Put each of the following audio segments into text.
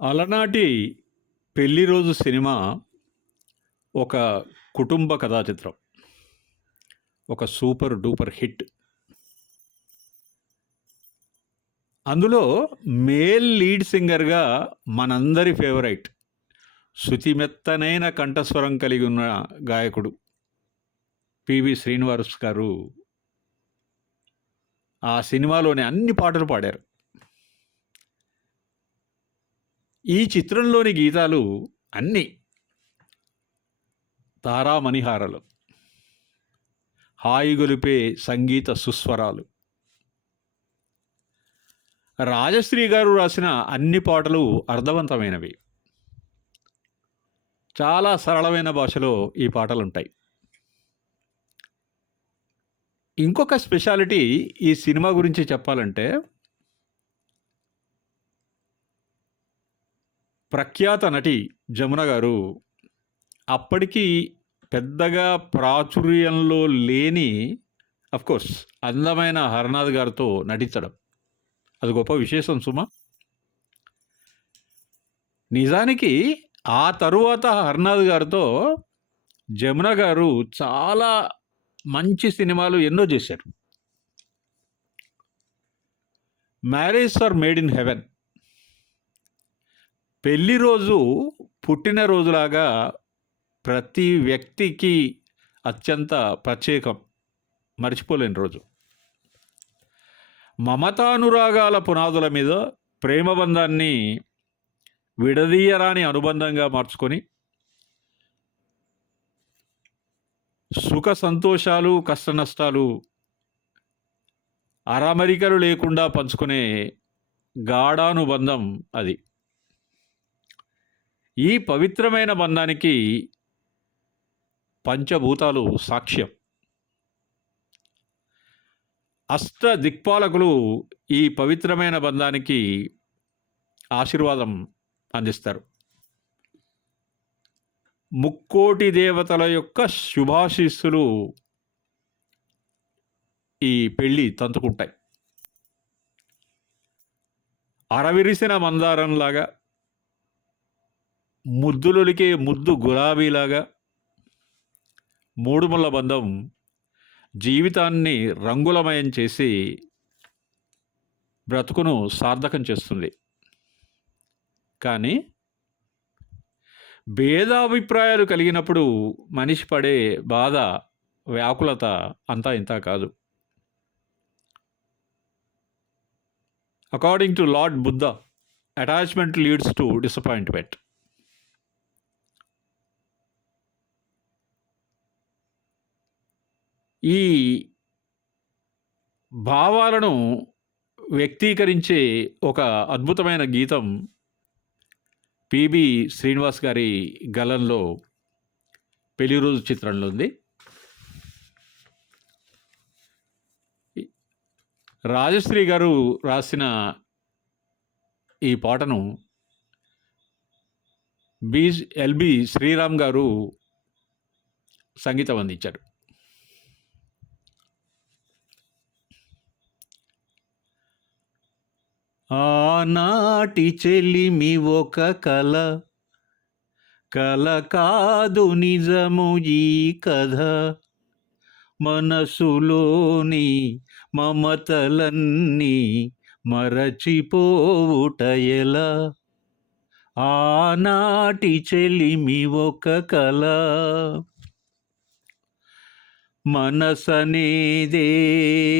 అలనాటి పెళ్ళి రోజు సినిమా ఒక కుటుంబ కథా చిత్రం. ఒక సూపర్ డూపర్ హిట్. అందులో మేల్ లీడ్ సింగర్‌గా మనందరి ఫేవరైట్. శుతిమెత్తనైన కంఠస్వరం కలిగి ఉన్న గాయకుడు. పివి శ్రీనివాస్ గారు ఆ సినిమాలోని అన్ని పాటలు పాడారు. ఈ చిత్రంలోని గీతాలు అన్నీ తారామణిహారలు హాయిగొలిపే సంగీత సుస్వరాలు. రాజశ్రీ గారు రాసిన అన్ని పాటలు అర్థవంతమైనవి. చాలా సరళమైన భాషలో ఈ పాటలుంటాయి. ఇంకొక స్పెషాలిటీ ఈ సినిమా గురించి చెప్పాలంటే ప్రఖ్యాత నటి జమున గారు అప్పటికి పెద్దగా ప్రాచుర్యంలో లేని అఫ్‌కోర్స్ అందమైన హరనాథ్ గారితో నటించడం. అది గొప్ప విశేషం సుమా. నిజానికి ఆ తరువాత హరనాథ్ గారితో జమున గారు చాలా మంచి సినిమాలు ఎన్నో చేశారు. 'Marriage for made in heaven' పెళ్ళి రోజు పుట్టినరోజులాగా ప్రతి వ్యక్తికి అత్యంత ప్రత్యేకం. మర్చిపోలేని రోజు. మమతానురాగాల పునాదుల మీద ప్రేమ బంధాన్ని విడదీయరాని అనుబంధంగా మార్చుకొని సుఖ సంతోషాలు, కష్టనష్టాలు అరామరికలు లేకుండా పంచుకునే గాఢానుబంధం అది. ఈ పవిత్రమైన బంధానికి పంచభూతాలు సాక్ష్యం. అష్ట దిక్పాలకులు ఈ పవిత్రమైన బంధానికి ఆశీర్వాదం అందిస్తారు. ముక్కోటి దేవతల యొక్క శుభాశీస్సులు ఈ పెళ్ళి తంతుకుంటాయి. అరవిరిసిన మందారంలాగా ముద్దులొలికే ముద్దు గులాబీలాగా మూడుముళ్ళ బంధం జీవితాన్ని రంగులమయం చేసి బ్రతుకును సార్థకం చేస్తుంది. కానీ భేదాభిప్రాయాలు కలిగినప్పుడు మనిషి పడే బాధ, వ్యాకులత అంతా ఇంత కాదు. According to lord Buddha attachment leads to disappointment. ఈ భావాలను వ్యక్తీకరించే ఒక అద్భుతమైన గీతం పిబి శ్రీనివాస్ గారి గలంలో 'పెళ్ళి రోజు' చిత్రంలో ఉంది. రాజశ్రీ గారు రాసిన ఈ పాటను బి ఎల్‌బి శ్రీరామ్ గారు సంగీతం అందించారు. ఆనాటి చెలిమి ఒక కల. కల కాదు నిజము ఈ కథ. మనసులోని మమతలన్నీ మరచిపోవుట ఎలా? ఆనాటి చెలిమి ఒక కళ మనసనేదే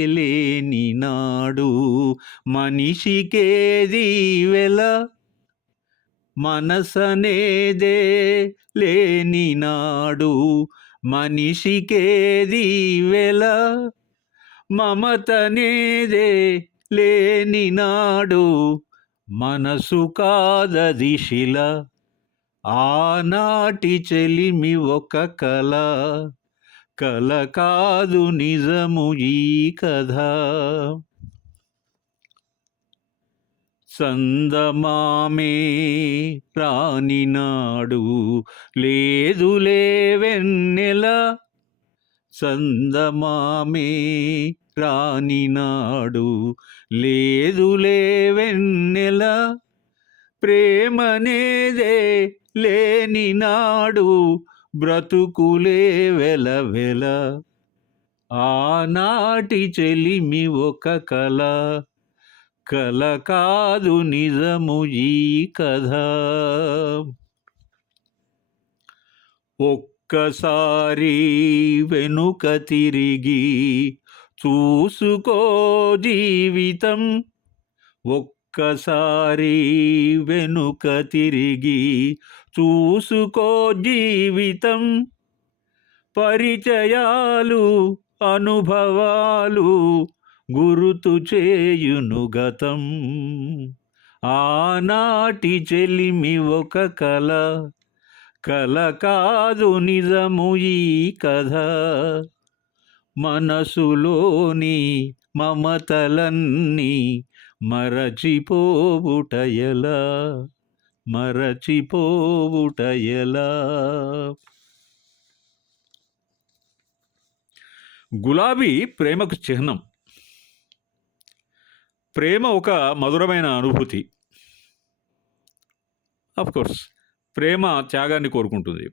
లేని నాడు మనిషికేది వెల? మనసనేదే లేని నాడు మనిషికేది వెల? మమతనేదే లేని నాడు మనసు కాదది శిల. ఆనాటి చెలిమి ఒక కల. కల కాదు నిజము ఈ కథ. సందమామే రానినాడు లేదులే వెన్నెల. సందమామే రానినాడు లేదులే వెన్నెల ప్రేమనేదే లేని నాడు బ్రతుకులే వెలవెల ఆనాటి చెలిమి ఒక కల. కల కాదు నిజము ఈ కథ. ఒక్కసారి వెనుక తిరిగి చూసుకో జీవితం. ఒక్కసారి వెనుక తిరిగి చూసుకో జీవితం. పరిచయాలు అనుభవాలు గురుతు చేయును గతం. ఆనాటి చెలిమి ఒక కల కల కాదు నిజము ఈ కథ. మనసులోని మమతలన్నీ మరచిపోవుటయలా మరచిపోవుటయలా. గులాబీ ప్రేమకు చిహ్నం. ప్రేమ ఒక మధురమైన అనుభూతి. కోర్స్ ప్రేమ త్యాగాన్ని కోరుకుంటుంది.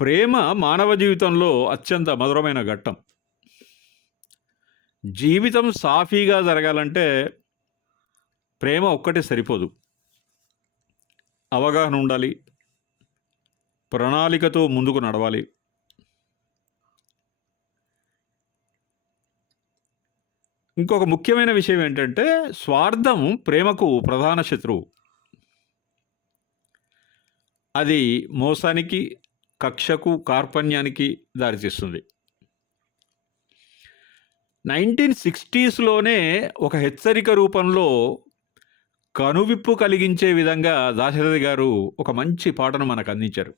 ప్రేమ మానవ జీవితంలో అత్యంత మధురమైన ఘట్టం. జీవితం సాఫీగా జరగాలంటే ప్రేమ ఒక్కటే సరిపోదు. అవగాహన ఉండాలి. ప్రణాళికతో ముందుకు నడవాలి. ఇంకొక ముఖ్యమైన విషయం ఏంటంటే స్వార్థం ప్రేమకు ప్రధాన శత్రువు. అది మోసానికి కక్షకు కార్పణ్యానికి దారితీస్తుంది. నైన్టీన్ సిక్స్టీస్లోనే ఒక హెచ్చరిక రూపంలో కనువిప్పు కలిగించే విధంగా దాశరథి గారు ఒక మంచి పాటను మనకు అందించారు.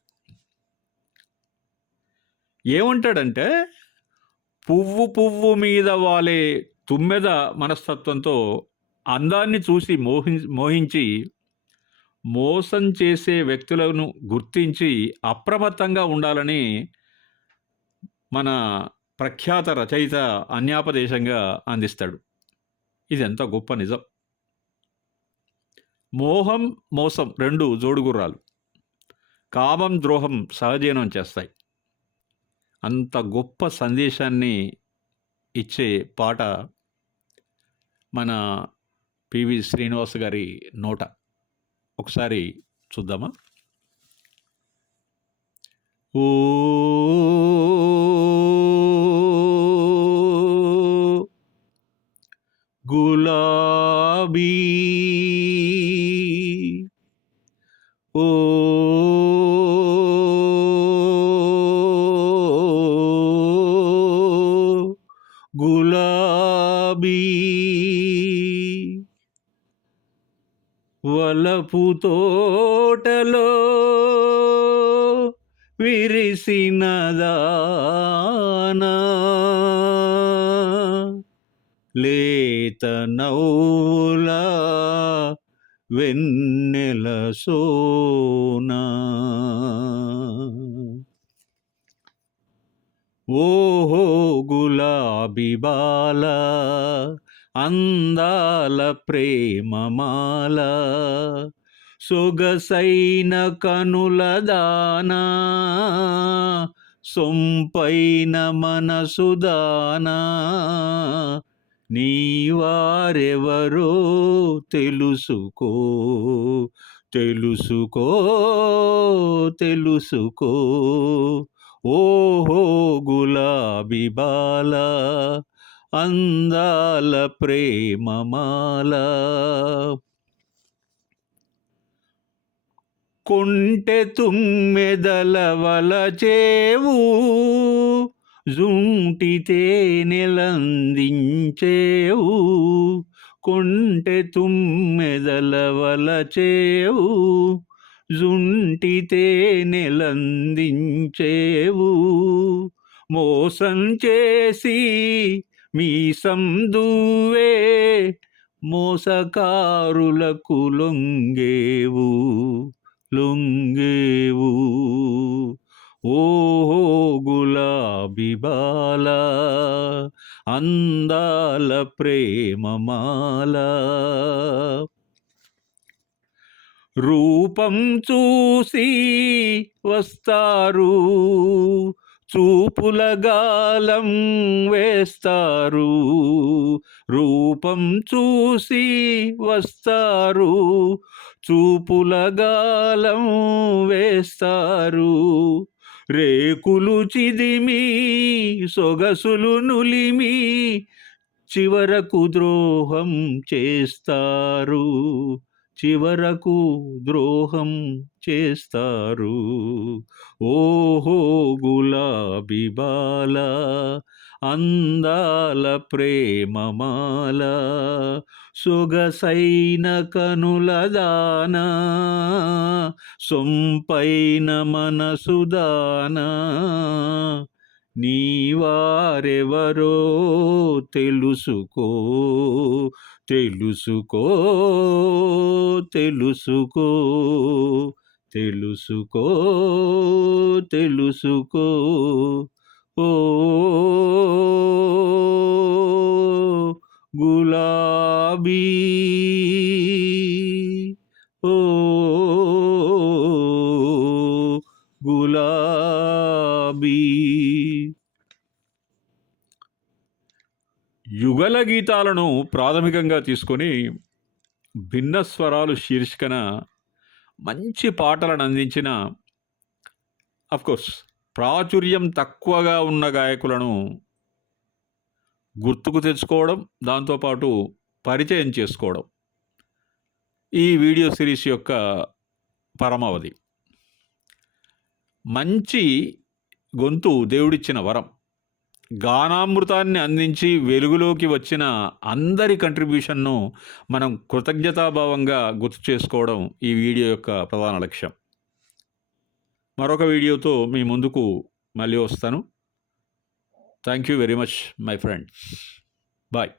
ఏమంటాడంటే పువ్వు పువ్వు మీద వాలే తుమ్మెద మనస్తత్వంతో అందాన్ని చూసి మోహి మోహించి మోసం చేసే వ్యక్తులను గుర్తించి అప్రమత్తంగా ఉండాలని మన ప్రఖ్యాత రచయిత అన్యాపదేశంగా అందిస్తాడు. ఇది ఎంత గొప్ప నిజం. మోహం మోసం రెండు జోడుగుర్రాలు. కామం ద్రోహం సహజీవనం చేస్తాయి. అంత గొప్ప సందేశాన్ని ఇచ్చే పాట మన పివి శ్రీనివాస్ గారి నోట. ఒకసారి చూద్దామా? ఓ గులాబీ. ఓ గులాబీ. వలపు తోటలో విరిసినదానా లేత వెన్నెల సోనా. ఓహో గులాబీ బాల అందాల ప్రేమమాల సొగసైన కనుల దానా సొంపైన మనసుదానా నీ నీవారెవరో తెలుసుకో తెలుసుకో తెలుసుకో. ఓహో గులాబీ బాల అందాల ప్రేమమాల కొంటె తుమ్మెదల వలచేవు జుంటితే నెలందించేవు కొంటె తుమ్మెదల వలచేవు జుంటితే నెలందించేవు. మోసం చేసి మీసం దూవే మోసకారులకు లొంగేవు లొంగేవు. ఓహో గులాబీ బాల అందాల ప్రేమమాల రూపం చూసి వస్తారు చూపుల గాలం వేస్తారు. రూపం చూసి వస్తారు చూపుల గాలం వేస్తారు. రేకులు చిదిమి సొగసులు నులిమి చివరకు ద్రోహం చేస్తారు. చివరకు ద్రోహం చేస్తారు. ఓహో గులాబీ బాలా అందాల ప్రేమమాల సొగసైన కనుల దానా సొంపైన మనసుదాన నీవారెవరో తెలుసుకో తెలుసుకో తెలుసుకో తెలుసుకో తెలుసుకో. ఓ గులాబీ ఓ గులాబీ. యుగల గీతాలను ప్రాథమికంగా తీసుకొని భిన్న స్వరాలు శీర్షికన మంచి పాటలను అందించిన అఫ్కోర్స్ ప్రాచుర్యం తక్కువగా ఉన్న గాయకులను గుర్తుకు తెచ్చుకోవడం దాంతోపాటు పరిచయం చేసుకోవడం ఈ వీడియో సిరీస్ యొక్క పరమావధి. మంచి గొంతు దేవుడిచ్చిన వరం. గానామృతాన్ని అందించి వెలుగులోకి వచ్చిన అందరి కంట్రిబ్యూషన్ను మనం కృతజ్ఞతాభావంగా గుర్తు చేసుకోవడం ఈ వీడియో యొక్క ప్రధాన లక్ష్యం. మరొక వీడియోతో మీ ముందుకు మళ్ళీ వస్తాను. Thank you very much my friends bye